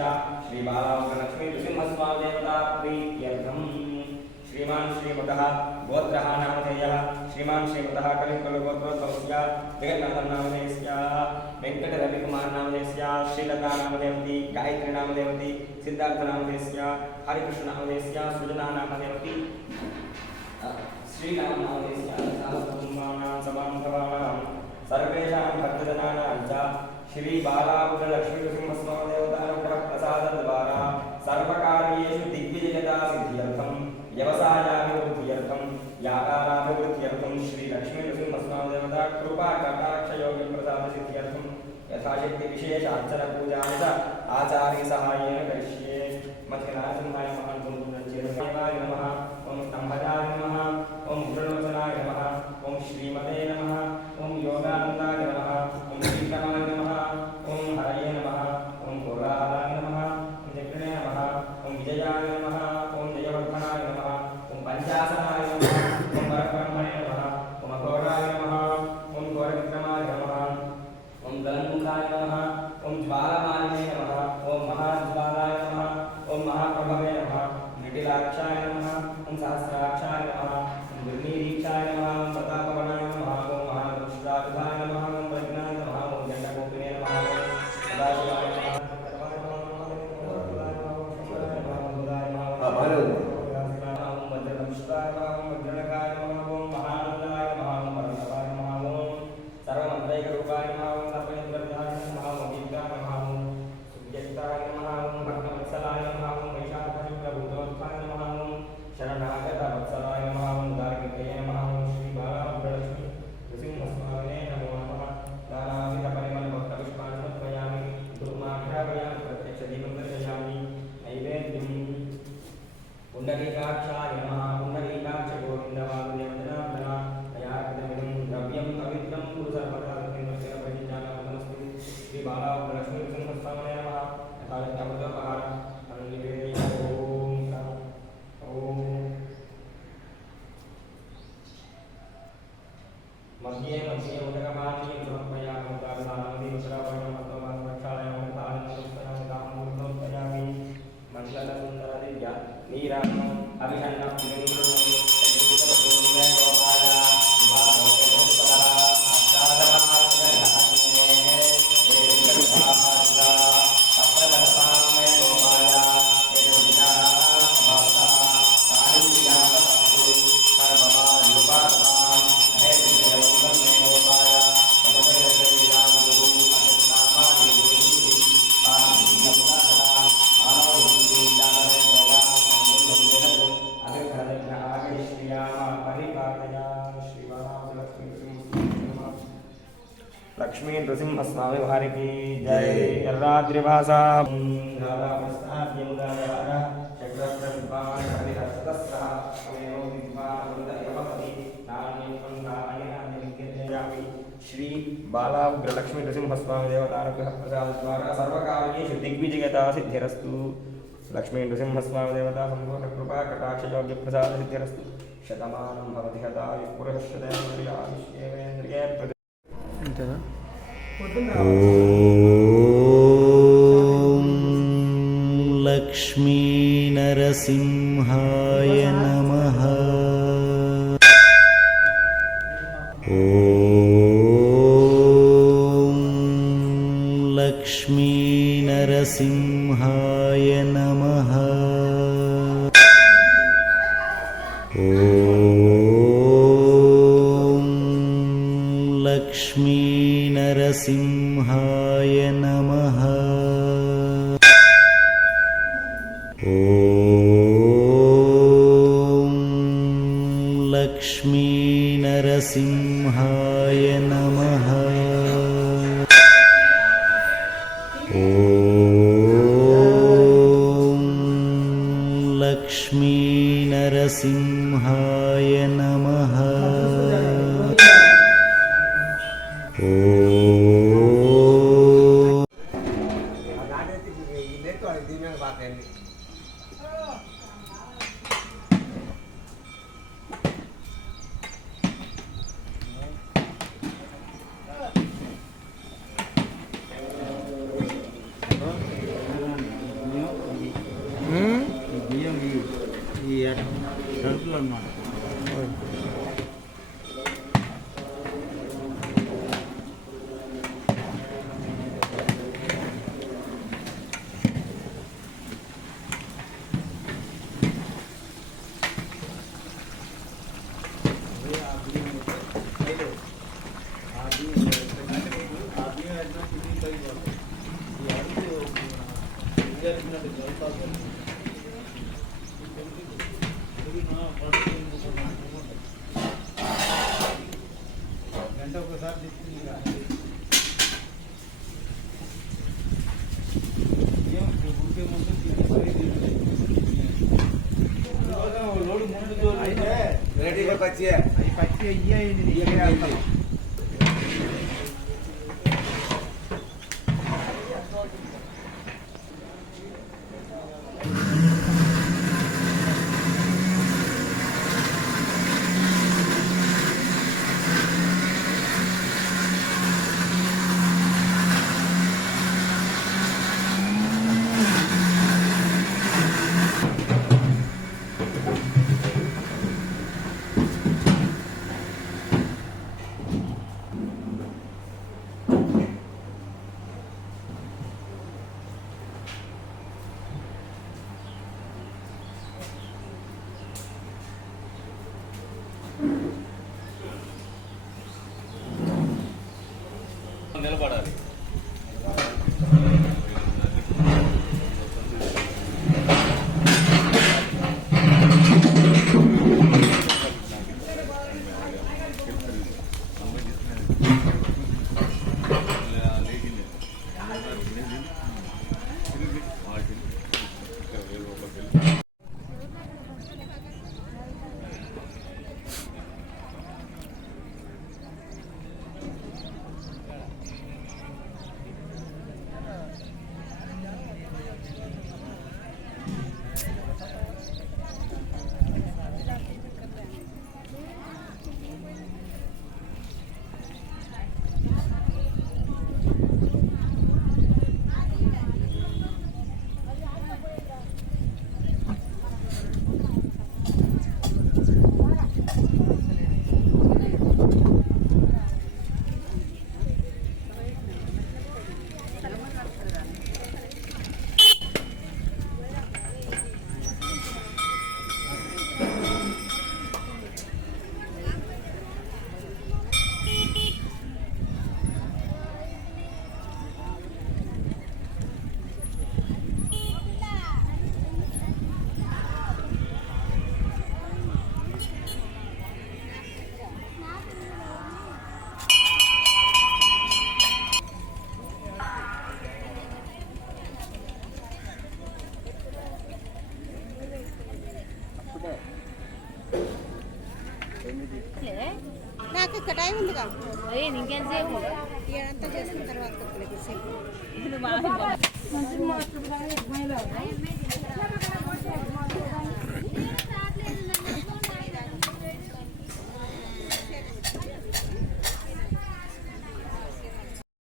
श्री बालावलक्ष्मी नृसिंहस्वामी देवता प्रीत्यर्थम श्रीमान श्रीमतः गोत्रः नामधेयः श्रीमान श्रीमतः कलिकलगोत्रोद्भवस्य जगन्नाथं नामधेयस्य वेंकटरविकुमार नामधेयस्य श्रीलता नामधेयवती गायत्री नामधेयवती सिद्धार्थ नामधेयस्य हरिकृष्ण नामधेयस्य सृजना नामधेयवती श्रीराम नामधेयस्य सहस्रकुमाराणां समान्धवानां सर्वेषां भक्तजनानां च श्री बालावलक्ष्मी नृसिंहस्वामी देवतानुग्रह प्रसादद्वारा सर्वकार्येषु दिग्विजयता सिद्ध्यर्थं व्यवसायाभिवृद्ध्यर्थं व्यापाराभिवृद्ध्यर्थं श्री लक्ष्मी नृसिंहस्वामी देवता कृपा कटाक्ष योग प्रसाद सिद्ध्यर्थं यथाशक्ति विशेष अर्चन पूजानि च आचार्य सहायेन करिष्ये मध्यनारसिंहाय महान्पुण्यचेतनाय नमः ओम स्तंभजाय नमः ओम गुरुवचनाय नमः ओम श्रीमते नमः ओम योगानंदाय नमः ओम श्रीकमाय नमः ओम हरये नमः ओम गोलालाय नमः ओम जग्रणे नमः ओम विजयाय नमः ओम जयवर्धनाय नमः ओम पंचासनाय नमः ओम परब्रह्मणे नमः ओम अघोराय नमः ओम घोरविक्रमाय नमः ओम गलन्मुखाय नमः ओम ज्वालमालिने नमः ओम महाज्वालाय नमः ओम महाप्रभवे नमः निटिलाक्षाय नमः ओम सहस्राक्षाय नमः ओम दुर्निरीक्षाय नमः ओम प्रतापवनाय नमः ओम महादुष्टायुधाय नमः ओम प्रज्ञाय नमः ओम जण्डकोपिने नमः ओम सदाशिवाय नमः पुंडरीकाक्षाय नमः पुंडरीकाक्ष गोविन्दवासुदेवजनार्दन अयाकृतमिदं द्रव्यं पवित्रं कुरु सर्वदा तस्मिन् प्रतिज्ञानमस्तु श्री बालावलक्ष्मी नृसिंहस्वामिने नमः यथाशक्त्यमृतोपहार अनुनिवेदयामि ओम मध्ये मध्ये उदकपानीयं समर्पयामि उदारसानामि मुद्रावर्णं हस्तवान् प्रक्षालयामि तालनमस्तकामि ताम्बूलमर्पयामि मण्डलसुन्दरदिव्या नीराम् अभिषण्णं लक्ष्मी नृसिंहस्वामी वारी की जय। यर्राद्रिभासा श्री बालावलक्ष्मी नृसिंहस्वामी देवतानुग्रह प्रसादद्वारा सर्वकार्येषु दिग्विजयता सिद्धिरस्तु। लक्ष्मी नृसिंहस्वामी देवता संपूर्ण कृपा कटाक्ष योग्य प्रसाद सिद्धिरस्तु। शतमानं भवति हतायुः पुरुषः शतेन्द्रिये ओम लक्ष्मी नरसिंहाय नमः। ओम लक्ष्मी नरसिंहाय नमः। ओम लक्ष्मी नरसिंहाय नमः। ओम लक्ष्मी नरसिंहाय नमः। ओम लक्ष्मी नरसिंहाय नमः। అన్నమాట. గంట ఒకసారి పచ్చి నిలబడాలి. నాకు ఇక్కడ టైం ఉందిగా ఇంకేంసేపు ఇదంతా చేసుకున్న తర్వాత